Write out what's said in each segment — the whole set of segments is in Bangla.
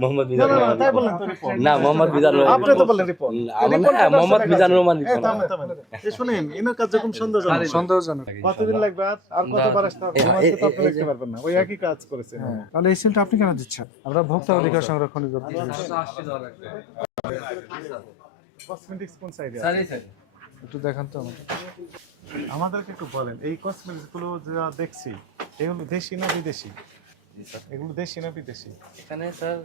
মোহাম্মদ না মিজানুর না রহমান তাই বললেন তো রিপন না মোহাম্মদ মিজানুর রহমান আপনি তো বললেন রিপন মোহাম্মদ মিজানুর রহমান রিপন শুনেন এনার কার্যক্রম সন্দেহজনক সন্দেহজনক। কতদিন লাগবে আর কতবার আসতে হবে আমাকে তো আপনি দেখতে পারবেন না ওই একই কাজ করেছেন তাহলে এই সিলটা আপনি কেন দিচ্ছেন? আমরা ভোক্তা অধিকার সংরক্ষণ কসমেটিক্স কোন সাইডে একটু দেখান তো আমাকে। আমাদেরকে একটু বলেন এই কসমেটিক্স গুলো যা দেখছি এগুলো দেশি না বিদেশি? এগুলো দেশি না বিদেশি? এখানে স্যার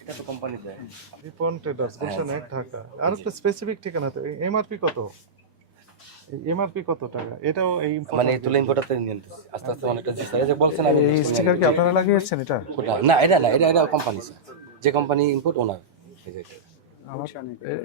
এটা তো কোম্পানি দেয় রিপন ট্রেডার্স গুলশান এক ঢাকা আর একটা স্পেসিফিক ঠিকানাতে এমআরপি কত? এমআরপি কত টাকা? এটাও এই মানে তুলে ইম্পোর্টারতে নিয়ে নিতেছি আস্তে আস্তে অনেকটা জি স্যার এই যে বলছেন আমি এই স্টিকার কি আপনারা লাগিয়েছেন এটা? না এটা না এটা কোম্পানি স্যার যে কোম্পানি ইম্পোর্ট ওনার এই যে এটা।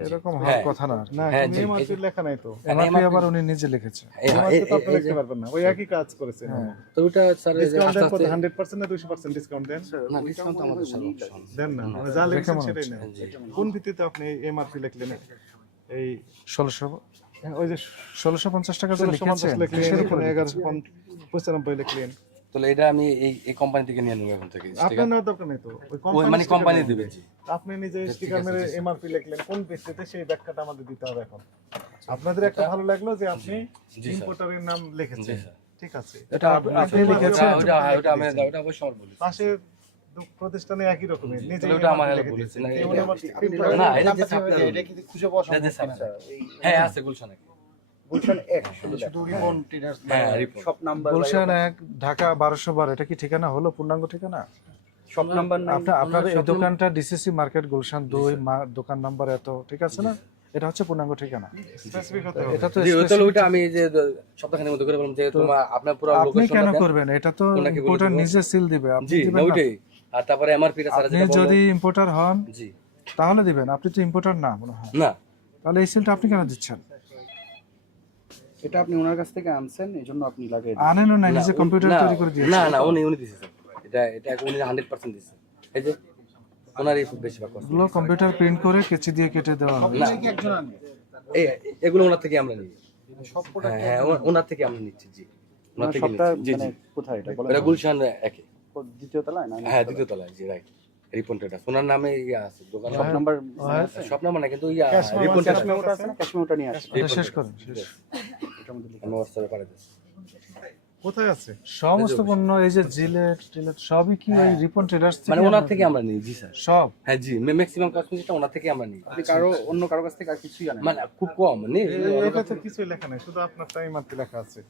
এরকম হওয়ার কথা না। না হ্যাঁ, জি, এমআরপি লেখা নাই তো এমআরপি আবার উনি নিজে লিখেছে। এমআরপি তো আপনি দেখতে পারবেন না ওই একই কাজ করেছেন তো ওটা স্যার এই যে ডিসকাউন্ট আস্তে দেন কত আস্তে 100% না 200% ডিসকাউন্ট দেন? না ডিসকাউন্ট তো আমাদের স্যার অপশন দেন না মানে যা লিখছেন সেটাই না কোন ভিত্তিতে আপনি এমআরপি লিখলেন? এই 1600 ওই যে 1650 টাকা যে লিখেছেন 1650 লিখলেন এখানে 1195 লিখলেন তাহলে এটা আমি এই কোম্পানি থেকে নিয়ে নেব এখন থেকে আপনার নেওয়ার দরকার নেই তো ওই ওই মানে কোম্পানি দিবে জি আপনি নিজে স্টিকার মেরে এমআরপি লিখলেন কোন ভিত্তিতে সেই ব্যাখ্যাটা আমাদের দিতে হবে এখন আপনাদের একটা ভালো লাগলো যে আপনি ইম্পোর্টারের নাম লিখেছেন ঠিক আছে এটা আপনি লিখেছেন। ওটা আমি ওটা অবশ্যই আমার বলি পাশের প্রতিষ্ঠানে একই রকমের নিজে ওটা আমার বলেছে না না এটা যে আপনার এটা কি খুশি বসা হ্যাঁ আছে গুলশানে গুলশান এক শুধু রিপন ট্রেডার্স হ্যাঁ রিপোর্ট সব নাম্বার গুলশান 1 ঢাকা 1212 এটা কি ঠিকানা হলো পূর্ণাঙ্গ ঠিকানা? সব নাম্বার নাই আপনার এই দোকানটা ডিসিসি মার্কেট গুলশান 2 দোকান নাম্বার এত ঠিক আছে না? এটা হচ্ছে পূর্ণাঙ্গ ঠিকানা। স্পেসিফিক হতে হবে এটা তো জি ওটা ওটা আমি যে সপ্তাহখানেক মধ্যে করে বললাম যে তোমার আপনার পুরো আপনি লোকেশন কেন করবেন? এটা তো ইম্পোর্টার নিজে সিল দিবে, আপনি জি দিবেন না। ওইটাই আর তারপরে এমআরপি টা স্যার আপনি যেটা যদি ইম্পোর্টার হন জি তাহলে দিবেন, আপনি তো ইম্পোর্টার না মনে হয়। না তাহলে এই সিলটা আপনি কেন দিচ্ছেন? এটা আপনি ওনার কাছ থেকে আনছেন এজন্য আপনি লাগাই আনেনও না, নিজে কম্পিউটার তৈরি করে দিয়েছেন। না না উনি দিছে স্যার এটা উনি 100% দিছে এই যে ওনারই বেশিরভাগ কথা এগুলো কম্পিউটার প্রিন্ট করে কেচি দিয়ে কেটে দেওয়া হবে। না এগুলো ওনার থেকে আমরা নিই হ্যাঁ হ্যাঁ ওনার থেকে আমরা নিচ্ছি জি ওনার থেকে সবটা নিচ্ছি জি মানে জি কোথায় এটা বলেন এটা গুলশান একে দ্বিতীয় তলায় না হ্যাঁ দ্বিতীয় তলায় জি রাইট রিপোর্টটা ওনার নামে ইয়া আছে দোকান সব নাম্বার সব নাম্বার না কিন্তু ইয়া রিপন রিপোর্টটা ক্যাশ মেমোটা আছে না? ক্যাশ মেমোটা নিয়ে আসেন এটা শেষ করুন, শেষ। এটার মধ্যে লিখে আমি হোয়াটসঅ্যাপে পাঠিয়ে দিচ্ছি কোথায় আছে? সমস্ত পণ্য এই যে জিলেট টিলেট সবই কি ওই রিপন ট্রেডার্স থেকে? মানে ওনার থেকে আমরা নিই জি স্যার সব হ্যাঁ জি ম্যাক্সিমাম কসমেটিক্সটা ওনার থেকে আমরা নিই আপনি কারো অন্য কারো কাছ থেকে আর কিছুই জানেন না? মানে খুব কম নেই এটাতে কিছুই লেখা নাই শুধু আপনার এমআরপি লেখা আছে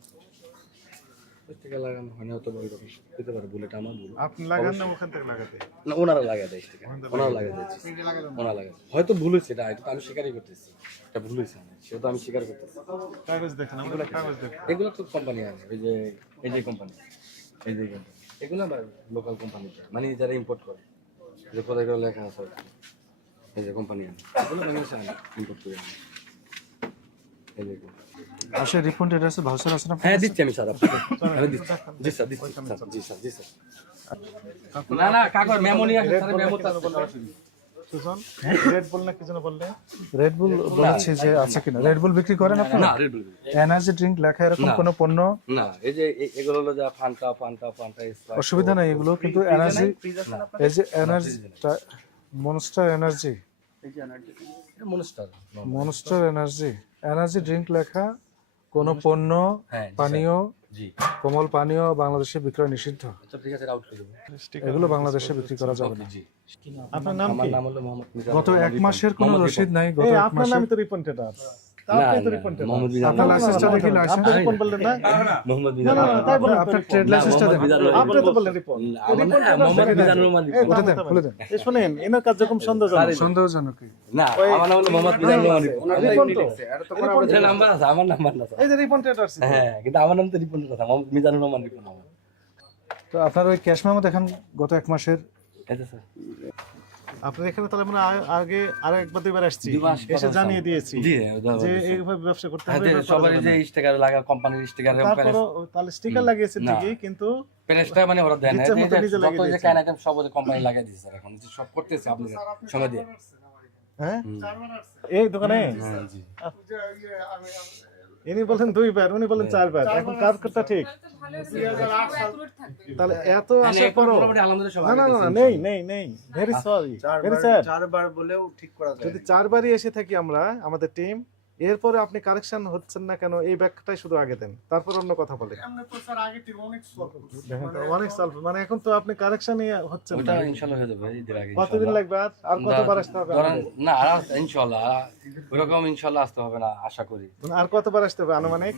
থেকে লাগানো হয় না হয়তো ওই রকম হতে পারে বুলেট আমার ভুল আপনি লাগান না ওখান থেকে লাগাতে? না ওনারা লাগায় দেয় স্টিকার ওনারা লাগায় দেয় ওনারা লাগায় হয়তো ভুল হয়েছে এটা তো আমি স্বীকারই করতেছি এটা ভুল হয়েছে সেটা তো আমি স্বীকার করতেছি কাগজ দেখেন আমরা কাগজ দেখেন এগুলো তো কোম্পানি আছে এই যে কোম্পানি এই যে কোম্পানি এগুলো আবার লোকাল কোম্পানি মানে যারা ইম্পোর্ট করে যে কোথায় এগুলো লেখা আছে এই যে কোম্পানি আছে এগুলো বাংলাদেশে ইম্পোর্ট করে আনে। এই যে পাশে রিপন ট্রেডার্সের ভাউচার আছে না? হ্যাঁ দিচ্ছি আমি স্যার আপনাকে আমি দিচ্ছি জি স্যার দিচ্ছি স্যার জি স্যার জি স্যার না না কাগজ মেমো নিয়ে আসেন স্যার মেমো সুজন রেড বল না কি যেন বললে? রেড বুল বলেছি যে আছে কিনা? রেড বুল বিক্রি করেন আপনারা? না রেড বুল এনার্জি ড্রিঙ্ক লেখা এরকম না। কোনো পণ্য না এই যে এগুলো হলো যা ফান্টা স্প্রাইট অসুবিধা নেই এগুলো, কিন্তু এনার্জি এই যে এনার্জি মনস্টার এনার্জি এই যে energy monster monster energy drink লেখা কোনো পণ্য হ্যাঁ জি, পানীয় জি কোমল পানীয় বাংলাদেশে বিক্রয় নিষিদ্ধ। আচ্ছা ঠিক আছে আউট করে দেবো এগুলো বাংলাদেশে বিক্রি করা যাবে না। জি আপনার নাম আমার কি? নাম হলো মোহাম্মদ মিজান গত 1 মাসের কোনো রসিদ নাই। গত এই 1 আপনার মাসে নামই তো রিপন ট্রেডার্স না আপনি তো রিপন ট্রেডার্স মোহাম্মদ মিজান আপনার লাইসেন্সটা দেখি, লাইসেন্স আপনি রিপন বললেন না? মোহাম্মদ না মিজান না তাই বলেন তো আপনার রিপন। ট্রেড লাইসেন্সটা দেন। আপনি তো বললেন রিপন মোহাম্মদ মিজানুর রহমান খুলে দেন, খুলে দেন। এই শুনেন এনার কার্যক্রম সন্দেহজনক সন্দেহজনক কি? না আমার নাম হলো মোহাম্মদ মিজানুর রহমান রিপন তো এটা নাম্বার আছে আমার নাম্বার না স্যার এই যে রিপন ট্রেডার্স হ্যাঁ কিন্তু আমার নাম তো রিপন কথা মোহাম্মদ মিজানুর রহমান রিপন আমার তো আপনার ওই ক্যাশ মেমো দেখেন গত 1 মাসের। এটা স্যার আপনার এখানে তাহলে আমরা আগে আর একবার দুইবার আসছি দুইবার আসছি, এসে জানিয়ে দিয়েছি জি যে এইভাবে ব্যবসা করতে হ্যাঁ হবে সবার যে স্টিকার লাগা কোম্পানির স্টিকার তারপরও তাহলে স্টিকার লাগিয়েছেন না। ঠিকই কিন্তু প্যানেলটা মানে ওরা দেন না ইচ্ছা মতো নিজে যত লাগিয়ে যে দিয়েছে। ক্যান আইটেম সব ওদের কোম্পানি লাগিয়ে দিয়েছে স্যার এখন যে সব করতেছে আপনি সময় দিয়ে হ্যাঁ এই দোকানে হ্যাঁ জি ইনি বলেন 2 বার, উনি বলেন 4 বার, এখন কার কথা ঠিক? তাহলে এত আসার পরও মোটামুটি আলহামদুলিল্লাহ সব না না আগে না দিয়েছি, নেই ভেরি সরি ভেরি স্যাড। চারবার বলেও ঠিক করা যায় যদি 4 বারই এসে থাকি আমরা, আমাদের টিম, এরপরে আপনি কারেকশন হচ্ছেন না কেন, এই ব্যাখ্যাটাই শুধু আগে দেন, তারপর অন্য কথা বলেন। দেখেন তো অনেক সলভ, মানে এখন তো আপনি কারেকশনই হচ্ছেন ওটা না। ইনশাআল্লাহ হয়ে যাবে ঈদের আগে কতদিন ইনশাআল্লাহ। লাগবে আর কতবার আসতে হবে ধরেন আমাদের? না আর ইনশাআল্লাহ ওরকম ইনশাআল্লাহ আসতে হবে না আশা করি। মানে আর কতবার আসতে হবে আনুমানিক?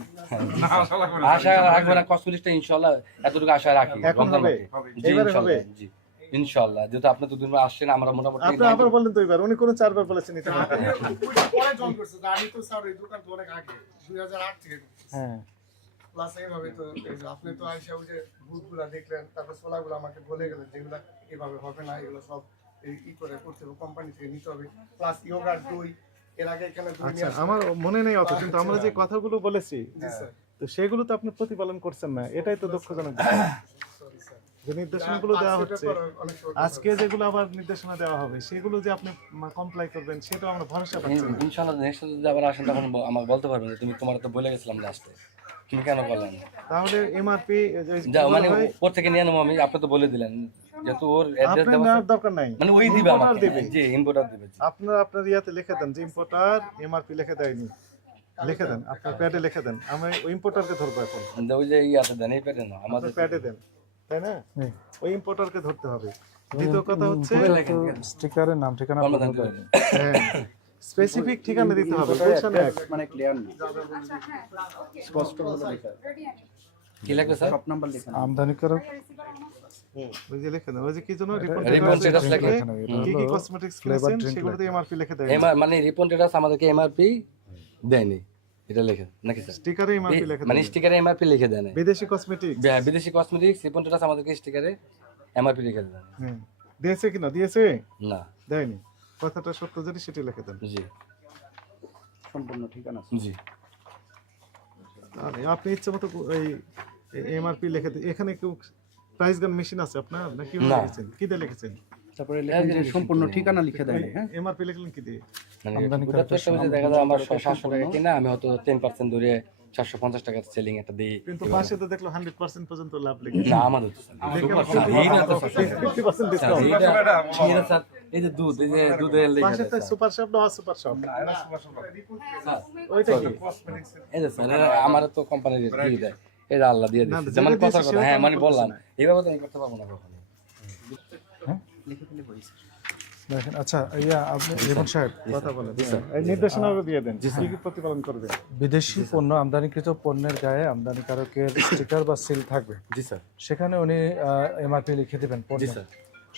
আশা রাখবো না, কসমেটিক্সটা ইনশাআল্লাহ এতটুকু আশা রাখি এখন রমজান হবে? মাসে। জি এবারে ইনশাআল্লাহ, হবে? জি ইনশাআল্লাহ। যেহেতু আপনি তো দুদিন আসছেন, আমরা মোটামুটি আপনি আবার বলেন 2 বার, উনি কোন 4 বার বলেছেন এটা। পরে জয়েন করছে, আমি তো স্যার এই দোকান তো অনেক আগে 2008 থেকে হ্যাঁ প্লাস এইভাবে তো এই যে আপনি তো আইসা ওই যে বুটগুলা দেখলেন, তারপর সোলাগুলো আমাকে বলে গেলেন যেগুলো এভাবে হবে না, এগুলো সব ই করে করতে হবে, কোম্পানি থেকে নিতে হবে, প্লাস ইয়োগার দই এর আগে এখানে দই আচ্ছা, নিয়ে আসছে। আমার মনে নেই অত, কিন্তু আমরা যে কথাগুলো বলেছি জি স্যার, তো সেগুলো তো আপনি প্রতিপালন করছেন না, এটাই তো দুঃখজনক বিষয়। যে নির্দেশনাগুলো দেওয়া হচ্ছে অনেক সময় আজকে, যেগুলো আবার নির্দেশনা দেওয়া হবে সেগুলো যে আপনি কমপ্লাই করবেন সেটাও আমরা ভরসা পাচ্ছি না। ইনশাআল্লাহ নেক্সট যদি আবার আসেন তখন আমাকে বলতে পারবেন যে তুমি, তোমার তো বলে গেছিলাম লাস্টে, তুমি কেন করলে না? তাহলে এমআরপি যাও মানে ওর থেকে নিয়ে নেবো আমি, আপনি তো বলে দিলেন যেহেতু ওর অ্যাড্রেস আপনার দেওয়া নেওয়ার দরকার নাই, মানে ওই দিবে Importer আমাকে, দিবে। জি ইম্পোর্টার দিবে, জি আপনার ইয়াতে লিখে দেন যে ইম্পোর্টার এমআরপি লিখে দেয়নি, লিখে দেন আপনার প্যাডে লিখে দেন, আমি ওই ইম্পোর্টারকে ধরবো এখন। ওই যে ইয়াতে দেন, এই পেটে না আমাদের আপনার প্যাডে দেন, তাই না? হুম। ওই ইম্পোর্টারকে ধরতে হবে। দ্বিতীয় কথা হচ্ছে স্টিকারের নাম ঠিকানা কর্মধান বলতে করে হবে। দেন। স্পেসিফিক ঠিকানা দিতে হবে, গুলশানে এক। মানে ক্লিয়ার না স্পষ্ট ভাবে লেখা কি লাগবে স্যার? শপ নাম্বার লেখা আমদানিকারক ওই যে লিখে দেন, ওই যে কি জন্য রিপন স্ট্যাটাস লেখা। কি কি কসমেটিক্স কিনেছেন সেগুলোতে এমআরপি লিখে দেয়, মানে রিপন স্ট্যাটাস আমাদেরকে এমআরপি দেয়নি, এটা লিখে নাকি স্যার? স্টিকারে এমআরপি লিখে মানে দেন। স্টিকারে এমআরপি লিখে দেন। বিদেশি কসমেটিক্স বিদেশি কসমেটিক্স রিপন স্ট্যাটাস আমাদেরকে স্টিকারে এমআরপি লিখে দেন। দিয়েছে কিনা, দিয়েছে না, দেয়নি, কথাটা সত্য যদি সেটা লিখে দেন। জি সম্পূর্ণ ঠিকানা জি আর আপনি ইচ্ছে মতো এই এমআরপি লিখে দেন। এখানে কেউ প্রাইস গান মেশিন আছে আপনার নাকি না। লিখেছেন, কি দিয়ে লিখেছেন? তারপরে লেখেন যে সম্পূর্ণ ঠিকানা লিখে দেন হ্যাঁ এমআরপি লিখলেন কি দিয়ে? মানে আমদানি ওটা তো একটা করার ওই যে দেখা যায় আমার 700 টাকা কিনা, আমি হয়তো 10% ধরে 450 টাকা সেলিং একটা দিই। কিন্তু পাশে তো দেখলো 100% পর্যন্ত লাভ লিখেছে। না আমাদের তো স্যার, সুপার স্যার, এইটা তো স্যার, 50% স্যার, ডিসকাউন্ট। এইটা স্যার, এই যে দুধ, এই যে দুধের লেখা পাশে তো আছে, সুপার শপ না সুপার শপ, স্যার ওইটা কি? এই যে স্যার, আমার তো কোম্পানি দিয়ে দেয়, এটা আল্লাহ দিয়ে না, দিচ্ছে, যেটা মানে দিয়েছে কথার কথা, সেটা হ্যাঁ তো মানে আমি বললাম করতেছি এইভাবে তো আমি করতে পারবো না কখনো। লিখে দিলে হয়েছে দেখেন। আচ্ছা ইয়া আপনি রিপন সাহেব, কথা বলেন। এই নির্দেশনাও দিয়ে দেন, কি কি প্রতিপালন করবে। বিদেশি পণ্য আমদানিকৃত পণ্যের গায়ে আমদানিকারকের স্টিকার বা সিল থাকবে, জি স্যার, সেখানে উনি এমআরপি লিখে দিবেন জি পণ্য, স্যার,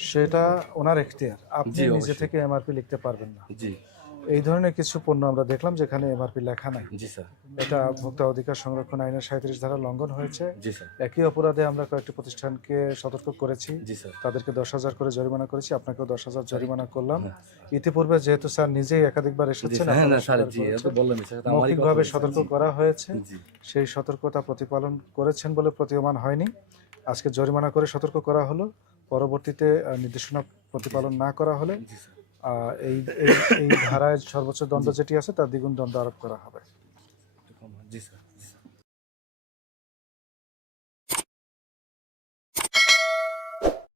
সেটা ওনার এখতিয়ার, আপনি জি, নিজে অবশ্যই। থেকে এমআরপি লিখতে পারবেন না। জি এই ধরনের কিছু পণ্য আমরা দেখলাম যেখানে এমআরপি লেখা নাই, জি স্যার, এটা ভোক্তা অধিকার সংরক্ষণ আইনের 37 ধারা লঙ্ঘন হয়েছে। জি স্যার, একই অপরাধে আমরা কয়েকটি প্রতিষ্ঠানকে সতর্ক করেছি, জি স্যার, তাদেরকে 10,000 করে জরিমানা করেছি, আপনাকেও 10,000 জরিমানা করলাম। হ্যাঁ। ইতিপূর্বে যেহেতু স্যার নিজেই একাধিকবার জি এসেছেন, স্যার, হ্যাঁ না আপনারা স্যার, স্বীকার জি এটা করেছেন। তো বললাম স্যার, আমারই কথা মৌখিকভাবে বলছি। সতর্ক করা হয়েছে, জি সেই সতর্কতা প্রতিপালন করেছেন বলে প্রতীয়মান হয়নি। আজকে জরিমানা করে সতর্ক করা হলো, পরবর্তীতে নির্দেশনা প্রতিপালন না করা হলে জি স্যার, এই এই এই ধারায় সর্বোচ্চ দণ্ড যেটি আছে তার দ্বিগুণ দণ্ড আরোপ করা হবে। জি স্যার।